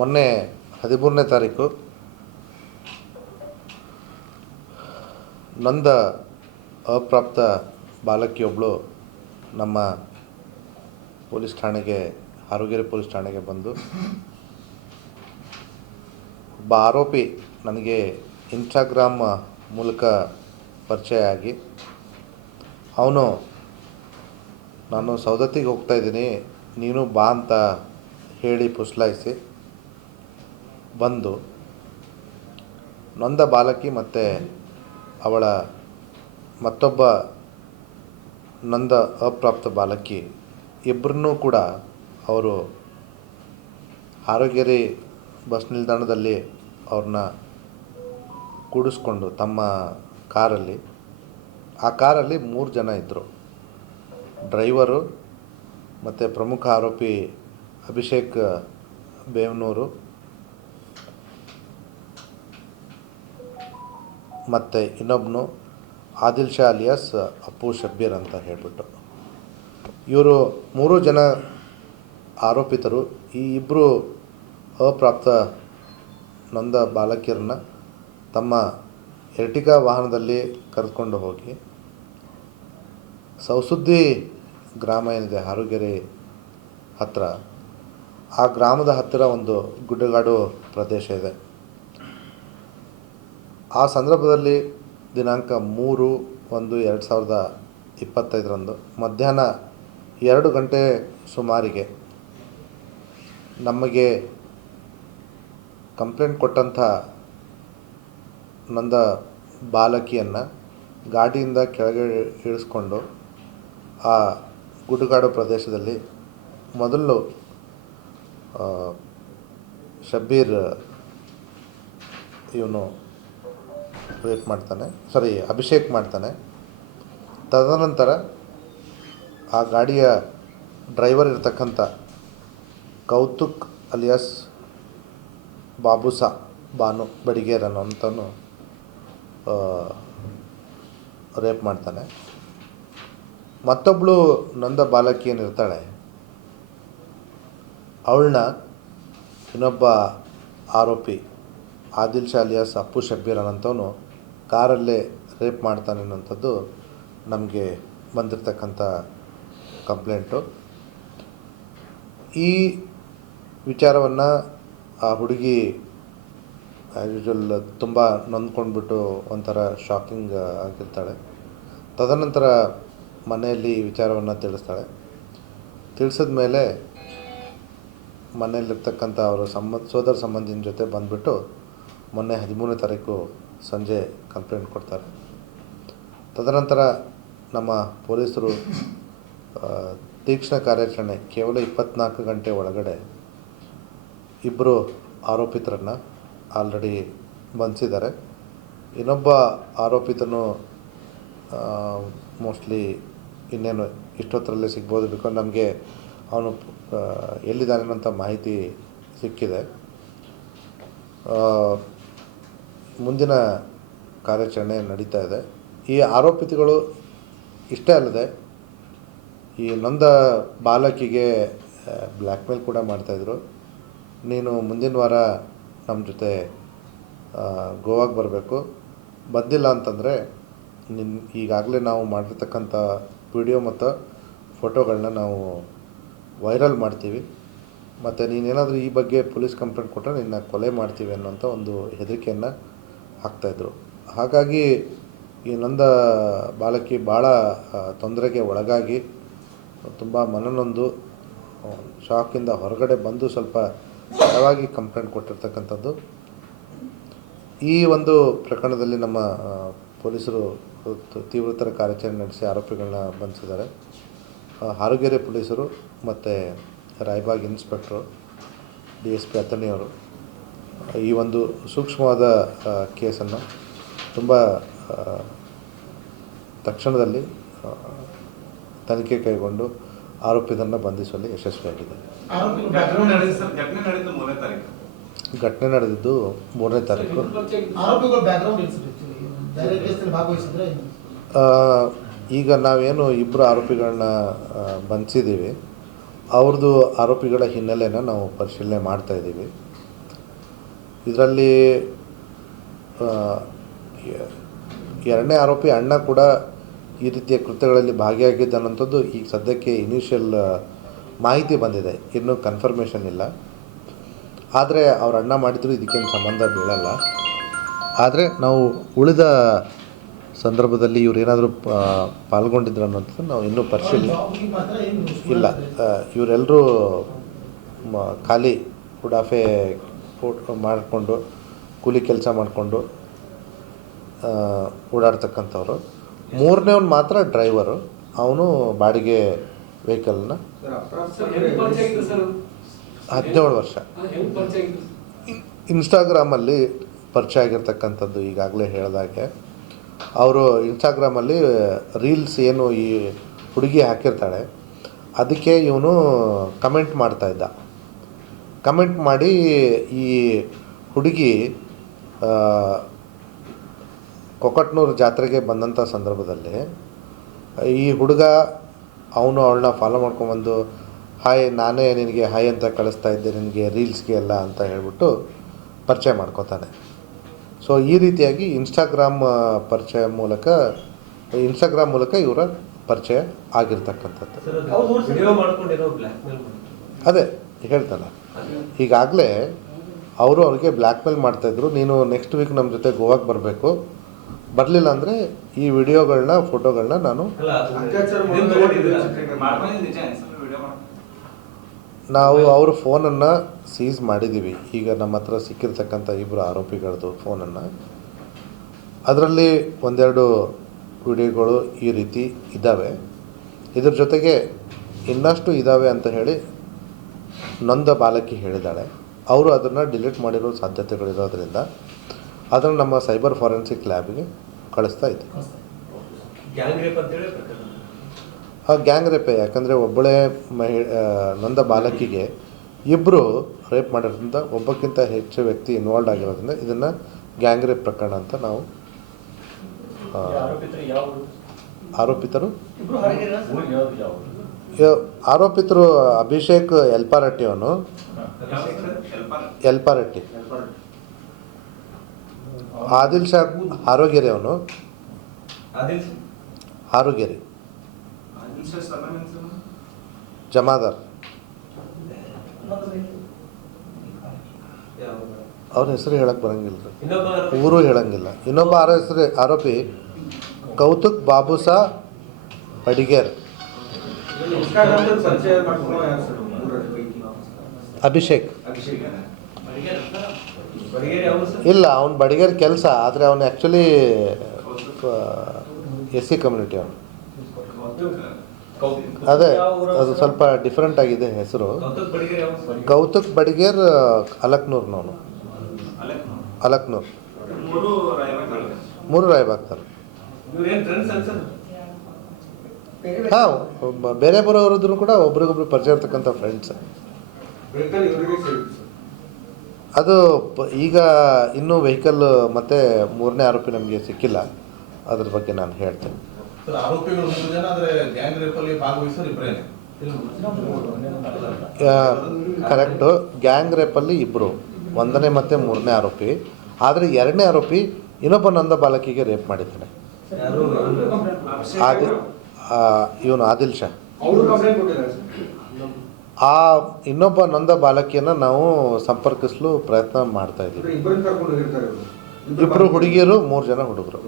ಮೊನ್ನೆ 13ನೇ ತಾರೀಕು ನೊಂದ ಅಪ್ರಾಪ್ತ ಬಾಲಕಿಯೊಬ್ಬಳು ನಮ್ಮ ಪೊಲೀಸ್ ಠಾಣೆಗೆ ಹಾರೋಗೇರಿ ಪೊಲೀಸ್ ಠಾಣೆಗೆ ಬಂದು ಒಬ್ಬ ಆರೋಪಿ ನನಗೆ ಇನ್ಸ್ಟಾಗ್ರಾಮ್ ಮೂಲಕ ಪರಿಚಯ ಆಗಿ ಅವನು ನಾನು ಸೌದತ್ತಿಗೆ ಹೋಗ್ತಾಯಿದ್ದೀನಿ ನೀನು ಬಾ ಅಂತ ಹೇಳಿ ಪುಸ್ಲಾಯಿಸಿ ಬಂದು ನೊಂದ ಬಾಲಕಿ ಮತ್ತು ಅವಳ ಮತ್ತೊಬ್ಬ ನೊಂದ ಅಪ್ರಾಪ್ತ ಬಾಲಕಿ ಇಬ್ಬರನ್ನೂ ಕೂಡ ಅವರು ಹಾರೋಗೇರಿ ಬಸ್ ನಿಲ್ದಾಣದಲ್ಲಿ ಅವ್ರನ್ನ ಕೂಡಿಸ್ಕೊಂಡು ತಮ್ಮ ಕಾರಲ್ಲಿ, ಆ ಕಾರಲ್ಲಿ 3 ಜನ ಇದ್ದರು. ಡ್ರೈವರು ಮತ್ತು ಪ್ರಮುಖ ಆರೋಪಿ ಅಭಿಷೇಕ್ ಬೇವನೂರು ಮತ್ತು ಇನ್ನೊಬ್ಬನು ಆದಿಲ್ ಶಾ ಅಲಿಯಾಸ್ ಅಪ್ಪು ಶಬ್ಬೀರ್ ಅಂತ ಹೇಳಿಬಿಟ್ಟು ಇವರು 3 ಜನ ಆರೋಪಿತರು ಈ ಇಬ್ಬರು ಅಪ್ರಾಪ್ತ ನೊಂದ ಬಾಲಕಿಯರನ್ನ ತಮ್ಮ ಎರ್ಟಿಗಾ ವಾಹನದಲ್ಲಿ ಕರೆದುಕೊಂಡು ಹೋಗಿ ಸೌಸುದ್ದಿ ಗ್ರಾಮ ಏನಿದೆ ಹಾರೋಗೇರಿ ಹತ್ತಿರ, ಆ ಗ್ರಾಮದ ಹತ್ತಿರ ಒಂದು ಗುಡ್ಡಗಾಡು ಪ್ರದೇಶ ಇದೆ. ಆ ಸಂದರ್ಭದಲ್ಲಿ ದಿನಾಂಕ 3/1/2025 ಮಧ್ಯಾಹ್ನ 2 ಗಂಟೆ ಸುಮಾರಿಗೆ ನಮಗೆ ಕಂಪ್ಲೇಂಟ್ ಕೊಟ್ಟಂಥ ನೊಂದ ಬಾಲಕಿಯನ್ನು ಗಾಡಿಯಿಂದ ಕೆಳಗೆ ಇಳಿಸ್ಕೊಂಡು ಆ ಗುಡ್ಡಗಾಡು ಪ್ರದೇಶದಲ್ಲಿ ಮೊದಲು ಶಬ್ಬೀರ್ ಇವನು ರೇಪ್ ಮಾಡ್ತಾನೆ, ಅಭಿಷೇಕ್ ಮಾಡ್ತಾನೆ. ತದನಂತರ ಆ ಗಾಡಿಯ ಡ್ರೈವರ್ ಇರ್ತಕ್ಕಂಥ ಕೌತುಕ್ ಅಲಿಯಾಸ್ ಬಾಬುಸಾ ಬಾನು ಬಡಿಗೇರ್ ಅನ್ನೋಂಥವನು ರೇಪ್ ಮಾಡ್ತಾನೆ. ಮತ್ತೊಬ್ಬಳು ನೊಂದ ಬಾಲಕಿ ಏನಿರ್ತಾಳೆ ಅವಳನ್ನ ಇನ್ನೊಬ್ಬ ಆರೋಪಿ ಆದಿಲ್ ಶಾ ಅಲಿಯಾಸ್ ಅಪ್ಪು ಶಬ್ಬೀರ್ ಅನ್ನೋಂಥವನು ಕಾರಲ್ಲೇ ರೇಪ್ ಮಾಡ್ತಾನೆ ಅನ್ನೋಂಥದ್ದು ನಮಗೆ ಬಂದಿರತಕ್ಕಂಥ ಕಂಪ್ಲೇಂಟು. ಈ ವಿಚಾರವನ್ನು ಆ ಹುಡುಗಿ ಆ್ಯಸ್ ಯೂಶ್ವಲ್ ತುಂಬ ನೊಂದ್ಕೊಂಡ್ಬಿಟ್ಟು ಒಂಥರ ಶಾಕಿಂಗ್ ಆಗಿರ್ತಾಳೆ. ತದನಂತರ ಮನೆಯಲ್ಲಿ ಈ ವಿಚಾರವನ್ನು ತಿಳಿಸಿದ ಮೇಲೆ ಮನೆಯಲ್ಲಿರ್ತಕ್ಕಂಥ ಅವರು ಸೋದರ ಸಂಬಂಧಿನ ಜೊತೆ ಬಂದುಬಿಟ್ಟು ಮೊನ್ನೆ 13ನೇ ತಾರೀಕು ಸಂಜೆ ಕಂಪ್ಲೇಂಟ್ ಕೊಡ್ತಾರೆ. ತದನಂತರ ನಮ್ಮ ಪೊಲೀಸರು ತೀಕ್ಷ್ಣ ಕಾರ್ಯಾಚರಣೆ ಕೇವಲ 24 ಗಂಟೆ ಒಳಗಡೆ ಇಬ್ಬರು ಆರೋಪಿತರನ್ನು ಆಲ್ರೆಡಿ ಬಂಧಿಸಿದ್ದಾರೆ. ಇನ್ನೊಬ್ಬ ಆರೋಪಿತನು ಮೋಸ್ಟ್ಲಿ ಇನ್ನೇನು ಇಷ್ಟೊತ್ತರಲ್ಲೇ ಸಿಗ್ಬೋದು, ಬಿಕಾಸ್ ನಮಗೆ ಅವನು ಎಲ್ಲಿದ್ದಾನೆ ಅಂತ ಮಾಹಿತಿ ಸಿಕ್ಕಿದೆ. ಮುಂದಿನ ಕಾರ್ಯಾಚರಣೆ ನಡೀತಾ ಇದೆ. ಈ ಆರೋಪಿತಗಳು ಇಷ್ಟೇ ಅಲ್ಲದೆ ಈ ನೊಂದ ಬಾಲಕಿಗೆ ಬ್ಲ್ಯಾಕ್ ಮೇಲ್ ಕೂಡ ಮಾಡ್ತಾಯಿದ್ರು. ನೀನು ಮುಂದಿನ ವಾರ ನಮ್ಮ ಜೊತೆ ಗೋವಾಗೆ ಬರಬೇಕು, ಬಂದಿಲ್ಲ ಅಂತಂದರೆ ಈಗಾಗಲೇ ನಾವು ಮಾಡಿರ್ತಕ್ಕಂಥ ವಿಡಿಯೋ ಮತ್ತು ಫೋಟೋಗಳನ್ನ ನಾವು ವೈರಲ್ ಮಾಡ್ತೀವಿ, ಮತ್ತು ನೀನೇನಾದರೂ ಈ ಬಗ್ಗೆ ಪೊಲೀಸ್ ಕಂಪ್ಲೇಂಟ್ ಕೊಟ್ಟರೆ ನಿನ್ನ ಕೊಲೆ ಮಾಡ್ತೀವಿ ಅನ್ನೋಂಥ ಒಂದು ಹೆದರಿಕೆಯನ್ನು ಹಾಕ್ತಾಯಿದ್ರು. ಹಾಗಾಗಿ ಈ ನೊಂದ ಬಾಲಕಿ ಭಾಳ ತೊಂದರೆಗೆ ಒಳಗಾಗಿ ತುಂಬ ಮನನೊಂದು ಶಾಕಿಂದ ಹೊರಗಡೆ ಬಂದು ಸ್ವಲ್ಪ ತಡವಾಗಿ ಕಂಪ್ಲೇಂಟ್ ಕೊಟ್ಟಿರ್ತಕ್ಕಂಥದ್ದು. ಈ ಒಂದು ಪ್ರಕರಣದಲ್ಲಿ ನಮ್ಮ ಪೊಲೀಸರು ತೀವ್ರತರ ಕಾರ್ಯಾಚರಣೆ ನಡೆಸಿ ಆರೋಪಿಗಳನ್ನ ಬಂಧಿಸಿದ್ದಾರೆ. ಹಾರೋಗೇರಿ ಪೊಲೀಸರು ಮತ್ತು ರಾಯಬಾಗ್ ಇನ್ಸ್ಪೆಕ್ಟ್ರು, DSP ಅತಣಿಯವರು ಈ ಒಂದು ಸೂಕ್ಷ್ಮವಾದ ಕೇಸನ್ನು ತುಂಬ ತಕ್ಷಣದಲ್ಲಿ ತನಿಖೆ ಕೈಗೊಂಡು ಆರೋಪಿತರನ್ನು ಬಂಧಿಸುವಲ್ಲಿ ಯಶಸ್ವಿಯಾಗಿದೆ. ಘಟನೆ ನಡೆದಿದ್ದು 3ನೇ ತಾರೀಕು. ಈಗ ನಾವೇನು ಇಬ್ಬರು ಆರೋಪಿಗಳನ್ನ ಬಂಧಿಸಿದ್ದೀವಿ, ಅವ್ರದ್ದು ಆರೋಪಿಗಳ ಹಿನ್ನೆಲೆನ ನಾವು ಪರಿಶೀಲನೆ ಮಾಡ್ತಾಯಿದ್ದೀವಿ. ಇದರಲ್ಲಿ ಎರಡನೇ ಆರೋಪಿ ಅಣ್ಣ ಕೂಡ ಈ ರೀತಿಯ ಕೃತ್ಯಗಳಲ್ಲಿ ಭಾಗಿಯಾಗಿದ್ದಾನಂಥದ್ದು ಈಗ ಸದ್ಯಕ್ಕೆ ಇನಿಷಿಯಲ್ ಮಾಹಿತಿ ಬಂದಿದೆ, ಇನ್ನೂ ಕನ್ಫರ್ಮೇಷನ್ ಇಲ್ಲ. ಆದರೆ ಅವ್ರ ಅಣ್ಣ ಮಾಡಿದ್ರು ಇದಕ್ಕೇನು ಸಂಬಂಧ ಬೀಳಲ್ಲ. ಆದರೆ ನಾವು ಉಳಿದ ಸಂದರ್ಭದಲ್ಲಿ ಇವ್ರು ಏನಾದರೂ ಪಾಲ್ಗೊಂಡಿದ್ರು ಅನ್ನೋಂಥದ್ದು ನಾವು ಇನ್ನೂ ಪರಿಶೀಲನೆ ಇಲ್ಲ. ಇವರೆಲ್ಲರೂ ಖಾಲಿ ಉಡಾಫೆ ಮಾಡಿಕೊಂಡು ಕೂಲಿ ಕೆಲಸ ಮಾಡಿಕೊಂಡು ಓಡಾಡ್ತಕ್ಕಂಥವ್ರು. ಮೂರನೇವ್ನು ಮಾತ್ರ ಡ್ರೈವರು, ಅವನು ಬಾಡಿಗೆ ವೆಹಿಕಲ್ನ 17 ವರ್ಷ ಇನ್ಸ್ಟಾಗ್ರಾಮಲ್ಲಿ ಪರಿಚಯ ಆಗಿರ್ತಕ್ಕಂಥದ್ದು. ಈಗಾಗಲೇ ಹೇಳಿದಾಗೆ ಅವರು ಇನ್ಸ್ಟಾಗ್ರಾಮಲ್ಲಿ ರೀಲ್ಸ್ ಏನು ಈ ಹುಡುಗಿ ಹಾಕಿರ್ತಾಳೆ ಅದಕ್ಕೆ ಇವನು ಕಮೆಂಟ್ ಮಾಡ್ತಾಯಿದ್ದ. ಕಮೆಂಟ್ ಮಾಡಿ ಈ ಹುಡುಗಿ ಕೊಕಟ್ನೂರು ಜಾತ್ರೆಗೆ ಬಂದಂಥ ಸಂದರ್ಭದಲ್ಲಿ ಈ ಹುಡುಗ ಅವನು ಅವಳನ್ನ ಫಾಲೋ ಮಾಡ್ಕೊಂಬಂದು ಹಾಯ್ ನಾನೇ ನಿನಗೆ ಹಾಯ್ ಅಂತ ಕಳಿಸ್ತಾ ಇದ್ದೆ ನಿನಗೆ ರೀಲ್ಸ್ಗೆ ಎಲ್ಲ ಅಂತ ಹೇಳ್ಬಿಟ್ಟು ಪರಿಚಯ ಮಾಡ್ಕೋತಾನೆ. ಸೊ ಈ ರೀತಿಯಾಗಿ ಇನ್ಸ್ಟಾಗ್ರಾಮ್ ಮೂಲಕ ಇವರ ಪರಿಚಯ ಆಗಿರ್ತಕ್ಕಂಥದ್ದು. ಅದೇ ಹೇಳ್ತಾನೆ, ಈಗಾಗಲೇ ಅವ್ರಿಗೆ ಬ್ಲ್ಯಾಕ್ ಮೇಲ್ ಮಾಡ್ತಾಯಿದ್ರು, ನೀನು ನೆಕ್ಸ್ಟ್ ವೀಕ್ ನಮ್ಮ ಜೊತೆ ಗೋವಾಗೆ ಬರಬೇಕು, ಬರಲಿಲ್ಲ ಅಂದರೆ ಈ ವಿಡಿಯೋಗಳನ್ನ ಫೋಟೋಗಳನ್ನ ನಾವು ಅವ್ರ ಫೋನನ್ನು ಸೀಸ್ ಮಾಡಿದ್ದೀವಿ. ಈಗ ನಮ್ಮ ಹತ್ರ ಸಿಕ್ಕಿರ್ತಕ್ಕಂಥ ಇಬ್ಬರು ಆರೋಪಿಗಳದ್ದು ಫೋನನ್ನು, ಅದರಲ್ಲಿ ಒಂದೆರಡು ವಿಡಿಯೋಗಳು ಈ ರೀತಿ ಇದ್ದಾವೆ. ಇದ್ರ ಜೊತೆಗೆ ಇನ್ನಷ್ಟು ಇದ್ದಾವೆ ಅಂತ ಹೇಳಿ ನೊಂದ ಬಾಲಕಿ ಹೇಳಿದ್ದಾಳೆ. ಅವರು ಅದನ್ನು ಡಿಲೀಟ್ ಮಾಡಿರೋ ಸಾಧ್ಯತೆಗಳಿರೋದ್ರಿಂದ ಅದನ್ನು ನಮ್ಮ ಸೈಬರ್ ಫಾರೆನ್ಸಿಕ್ ಲ್ಯಾಬ್ಗೆ ಕಳಿಸ್ತಾ ಇದ್ದೀವಿ. ಗ್ಯಾಂಗ್ ರೇಪೇ, ಯಾಕಂದರೆ ಒಬ್ಬಳೇ ನೊಂದ ಬಾಲಕಿಗೆ ಇಬ್ಬರು ರೇಪ್ ಮಾಡೋದ್ರಿಂದ ಒಬ್ಬಕ್ಕಿಂತ ಹೆಚ್ಚು ವ್ಯಕ್ತಿ ಇನ್ವಾಲ್ವ್ ಆಗಿರೋದ್ರಿಂದ ಇದನ್ನು ಗ್ಯಾಂಗ್ ರೇಪ್ ಪ್ರಕರಣ ಅಂತ ನಾವು ಆರೋಪಿತರು ಅಭಿಷೇಕ್ ಎಲ್ಪಾರಟ್ಟಿ, ಅವನು ಎಲ್ಪಾರಟ್ಟಿ, ಆದಿಲ್ ಶಾ ಹಾರೋಗೆರೆ, ಅವನು ಹಾರೋಗೆರೆ ಜಮಾದಾರ್, ಅವ್ರ ಹೆಸರು ಹೇಳಕ್ಕೆ ಬರೋಂಗಿಲ್ಲ ರೀ, ಊರು ಹೇಳಂಗಿಲ್ಲ. ಇನ್ನೊಬ್ಬ ಆರೋಪಿ ಕೌತುಕ್ ಬಾಬುಸಾ ಪಡಿಗೇರ್, ಅಭಿಷೇಕ್ ಇಲ್ಲ, ಅವ್ನು ಬಡಿಗೇರ್ ಕೆಲಸ, ಆದರೆ ಅವನು ಆ್ಯಕ್ಚುಲಿ SC ಕಮ್ಯುನಿಟಿ ಅವನು. ಅದೇ ಅದು ಸ್ವಲ್ಪ ಡಿಫ್ರೆಂಟ್ ಆಗಿದೆ ಹೆಸರು. ಕೌತುಕ್ ಬಡಿಗೇರ್ ಅಲಕ್ನೂರ್ನವನು, ಅಲಕ್ನೂರ್, 3 ರಾಯಬಾಗ್ತಾರೆ. ಹಾಂ, ಬೇರೆ ಬರೋರಿದ್ರು ಕೂಡ ಒಬ್ರಿಗೊಬ್ರು ಪರಿಚಯ ಇರ್ತಕ್ಕಂಥ ಫ್ರೆಂಡ್ಸ್. ಅದು ಈಗ ಇನ್ನೂ ವೆಹಿಕಲ್ ಮತ್ತು 3ನೇ ಆರೋಪಿ ನಮಗೆ ಸಿಕ್ಕಿಲ್ಲ, ಅದ್ರ ಬಗ್ಗೆ ನಾನು ಹೇಳ್ತೇನೆ. ಕರೆಕ್ಟು, ಗ್ಯಾಂಗ್ ರೇಪಲ್ಲಿ ಇಬ್ಬರು, 1ನೇ ಮತ್ತು 3ನೇ ಆರೋಪಿ. ಆದರೆ 2ನೇ ಆರೋಪಿ ಇನ್ನೊಬ್ಬ ನೊಂದ ಬಾಲಕಿಗೆ ರೇಪ್ ಮಾಡಿದ್ದಾನೆ, ಇವನು ಆದಿಲ್ ಶಾ. ಆ ಇನ್ನೊಬ್ಬ ನೊಂದ ಬಾಲಕಿಯನ್ನು ನಾವು ಸಂಪರ್ಕಿಸಲು ಪ್ರಯತ್ನ ಮಾಡ್ತಾ ಇದ್ದೀವಿ. 2 ಹುಡುಗಿಯರು 3 ಜನ ಹುಡುಗರು.